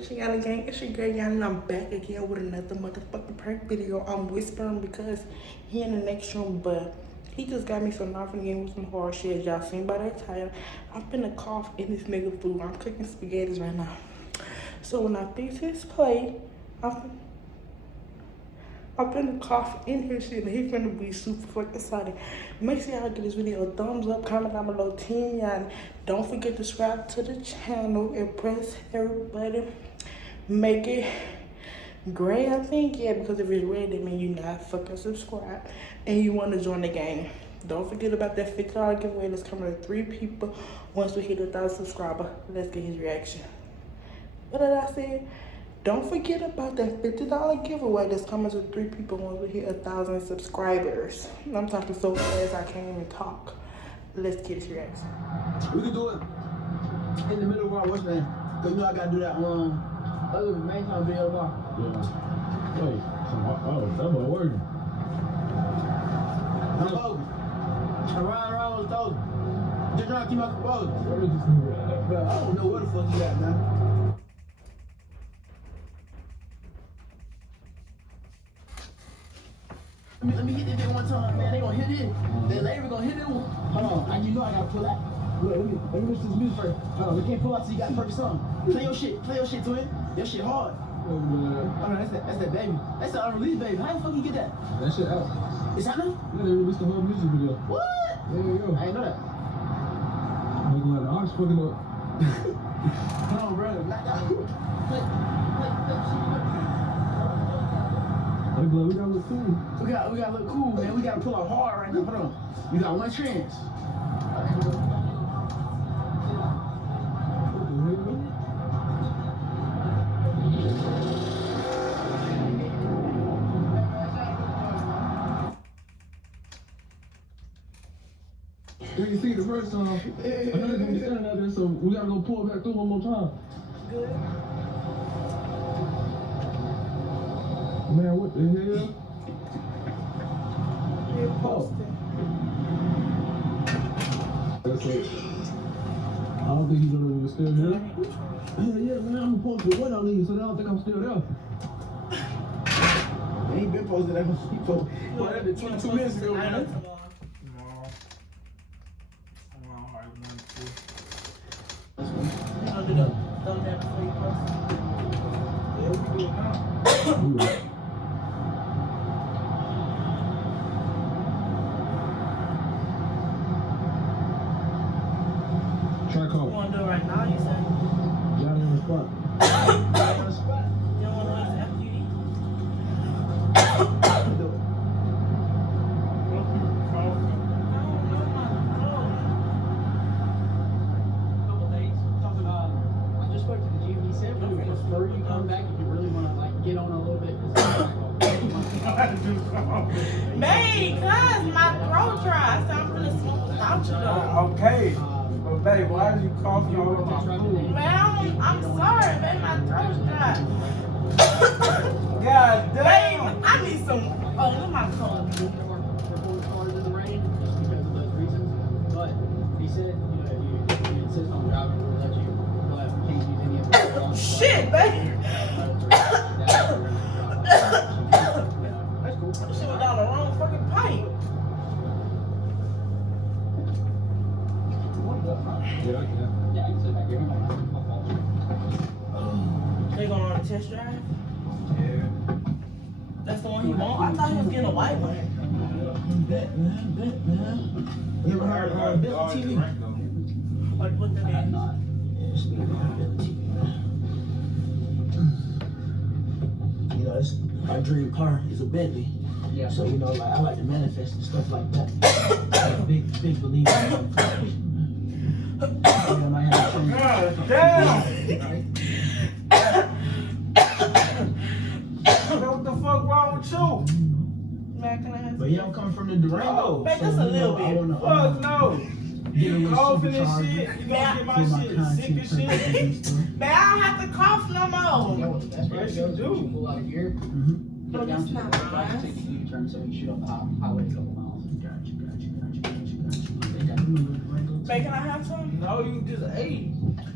Richh, Yanni gang. It's your girl Yanni, and I'm back again with another motherfucking prank video. I'm whispering because he in the next room, but he just got me some knife again with some hard shit. Y'all seen by that title. I'm finna cough in this nigga food. I'm cooking spaghetti right now. So when I fix his plate, I'm finna cough in his shit, and he finna be super fucking excited. Make sure y'all give this video a thumbs up, comment down below, Team Yanni. Don't forget to subscribe to the channel and press everybody. Make it gray, I think. Yeah, because if it's red, that means you're not fucking subscribed and you want to join the gang. Don't forget about that $50 giveaway that's coming to 3 people once we hit 1,000 subscribers. Let's get his reaction. What did I say? Don't forget about that $50 giveaway that's coming to 3 people once we hit 1,000 subscribers. I'm talking so fast I can't even talk. Let's get his reaction. We can do it in the middle of our what's name? Cause you know I gotta do that other main time video tomorrow. Yeah. Wait. Oh, that was working. I'm bogus. I'm riding around with those. Just trying to keep my composure. Where is this nigga at? Bro, I don't know where the fuck you at, man. Let me hit this thing one time, man. They gonna hit it. They later gonna hit it. Hold on. You know I gotta pull out. Wait, let me listen to this music first. Hold on. We can't pull out till you got the perfect song. Play your shit, twin. Your shit hard. Oh, man. Oh, no, that's that baby. That's the unreleased baby. How the fuck you get that? That shit out. Is that now? Yeah, they released the whole music video. What? There you go. I ain't know that. Looking like the ox fucking up. Hold on, brother. Knock that. Hey, bro, we gotta look cool. We gotta look cool, man. We gotta pull out hard right now. Hold on. You got one chance. What the hell? You see the first time, I know they're gonna be standing out there, so we gotta go pull back through one more time. Good. Man, what the hell? You're posted. That's it. I don't think he's gonna be still here. Yeah, man, I'm supposed to wait on these, so they don't think I'm still there. They ain't been posted that much. He posted. Well, that did 22 minutes ago, man. I'll do the thumbnail before you post. Yeah, we can do it now. Try You call. want to do it right now, you said? Johnny on the spot. On the spot. You don't want to release after you eat? Do it. I just spoke to the GM. He said before you come back, if you really want to like get on a little bit, Babe, cuz my throat dry, so I'm gonna smoke without you though. Okay, but babe, why are you coughing all over my food? Man, I'm sorry, babe, my throat's dry. God Babe, damn! I need some. Oh, look at my cold. report cars in the rain just because of those reasons. But he said, if you insist on driving, we'll let you go ahead. We can't use any of it. Shit, babe. That's cool. Shit went down the wrong fucking pipe. Yeah, I can. Yeah, I can sit back here. They going on a test drive? Yeah. That's the one he want? I thought he was getting a white one. Bet, man. You ever heard of Bill TV? What the name? Yeah, speaking of Bill TV, man. You know, it's my dream car is a Bentley. Yeah. So, you know, like I like to manifest and stuff like that. I'm a big believer in manifestation. I might have to change. God damn! Right? What the fuck wrong with you? Man, can I have But you don't come from the Durango. Babe, just a you know, little bit. I wanna, Fuck no! get a little Coughing and supercharger, shit. You Man, gonna get my get my shit content sick and shit? and stuff. Man, I don't have to cough no more. That's where Yes, it goes. you do. You pull out of gear, Mhm. get Oh, down that's to the not garage, nice. take a U-turn so you shoot up the highway a couple miles. Gotcha. They got you in the Durango. Babe, can I have some? No, you just ate.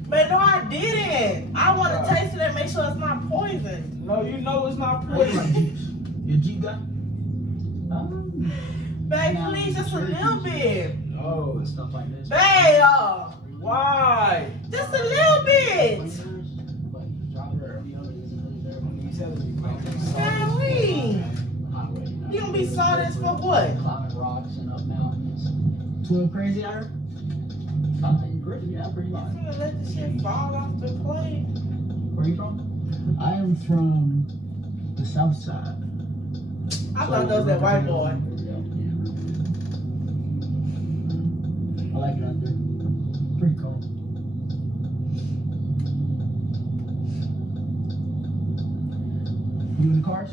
But no, I didn't. I want to taste it and make sure No, you know it's not I like poison. Jeeps. You a Jeep guy? Babe, please, just a little bit. Oh, Stuff like this. Babe, why? just a little bit. But driver or the other isn't really there. You said it like Man, we. Highway. You gonna be salty as for what? Climbing rocks and up mountains. Twin crazy out here? Something pretty, yeah, pretty much. I'm gonna let this shit fall off the plate. Where are you from? I am from the south side. I thought that was that white boy. I like it out there. Pretty cool. You in the cars?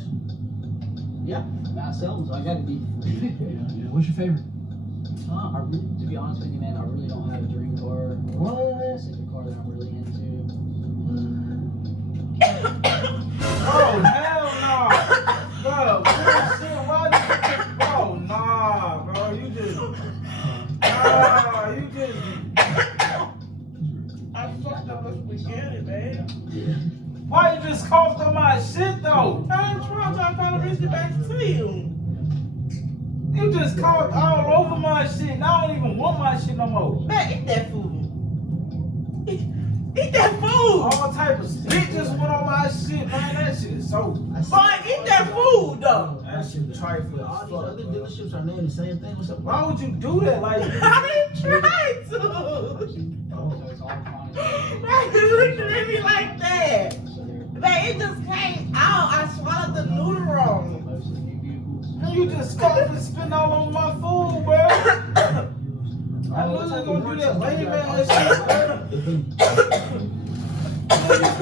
Yeah. I sell them, so I gotta be. Yeah. What's your favorite? To be honest with you, man, I really don't have a dream car or a specific car that I'm really into. Oh, hell no. Bro, bullshit, why did you think, bro, nah, bro, you just, I fucked up with spaghetti, babe. why you just coughed on my shit, though? I'm trying to find a reason back to you. You just coughed all over my shit, and I don't even want my shit no more. Man, eat that food. Eat that food. All type of spit just went on my shit, man, that shit is so, Boy, eat that food, though. that shit trifling All as these other fuck, bro. dealerships are named the same thing. What's up? Why would you do that, like, I didn't try to. So it's all fine. Man, you looking at me like that. So they're Man, it just came out. I swallowed the noodle wrong. mostly new vehicles. and you just coughed and spitting all over my food, bro. I knew you was gonna do that lame ass shit, bro.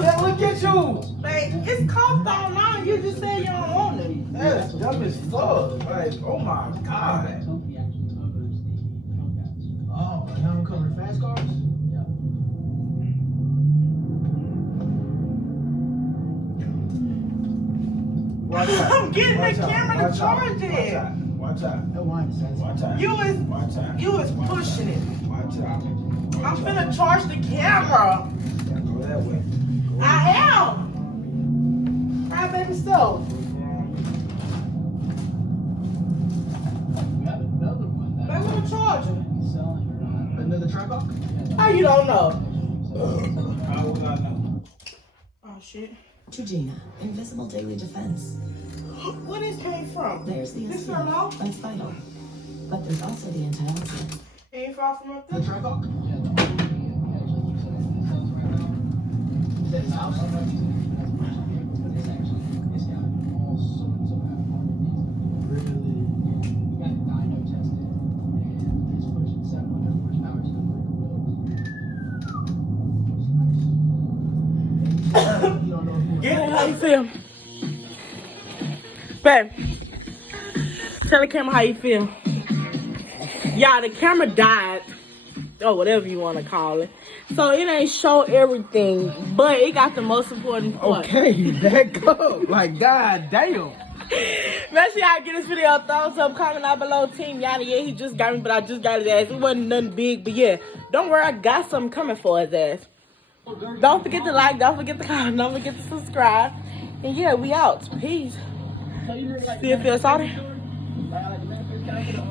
Yeah, look at you. Man, it's coughed on now. You just said you don't want it. That's dumb as fuck. Like, oh my That god. company actually covers the Hellcats. Oh, they don't cover the fast cars? Yeah. Watch out. I'm getting Watch the out. camera to Watch out. charge it. Watch out. That wine is satisfying. Watch out. You is Watch out. you is Watch pushing out. it. Watch out. I'm finna charge the camera. Yeah, go that way. Go I am. Hi, baby, so. We have another one that Baby, I'm charging. is selling or not. Another tripod? How you don't know? How would I know? Oh shit. Trigina, invisible daily defense. Where this came from? There's the This SPF. fell off? That's vital. But there's also the antioxidant. Ain't far from up The there. tripod? Yeah, the only thing that actually keeps it in the cells right now. Is that his house? I'm not using it as much as vehicle, but it's got all sorts of aftermarket things. Really? We got it dyno tested, and it's pushing 700 horsepower to the breaker wheels. It's nice. You don't know if you Get it, how you feel? Babe, tell the camera how you feel. Yeah, the camera died, or whatever you want to call it. So it ain't show everything, but it got the most important part. Okay, back up. Like, god damn. Make sure y'all give this video a thumbs up, comment down below. Team Yanni, yeah, he just got me, but I just got his ass. It wasn't nothing big, but yeah, don't worry, I got something coming for his ass. Don't forget to like, don't forget to comment, don't forget to subscribe. And yeah, we out. Peace. Still feel salty? Like the manifest character,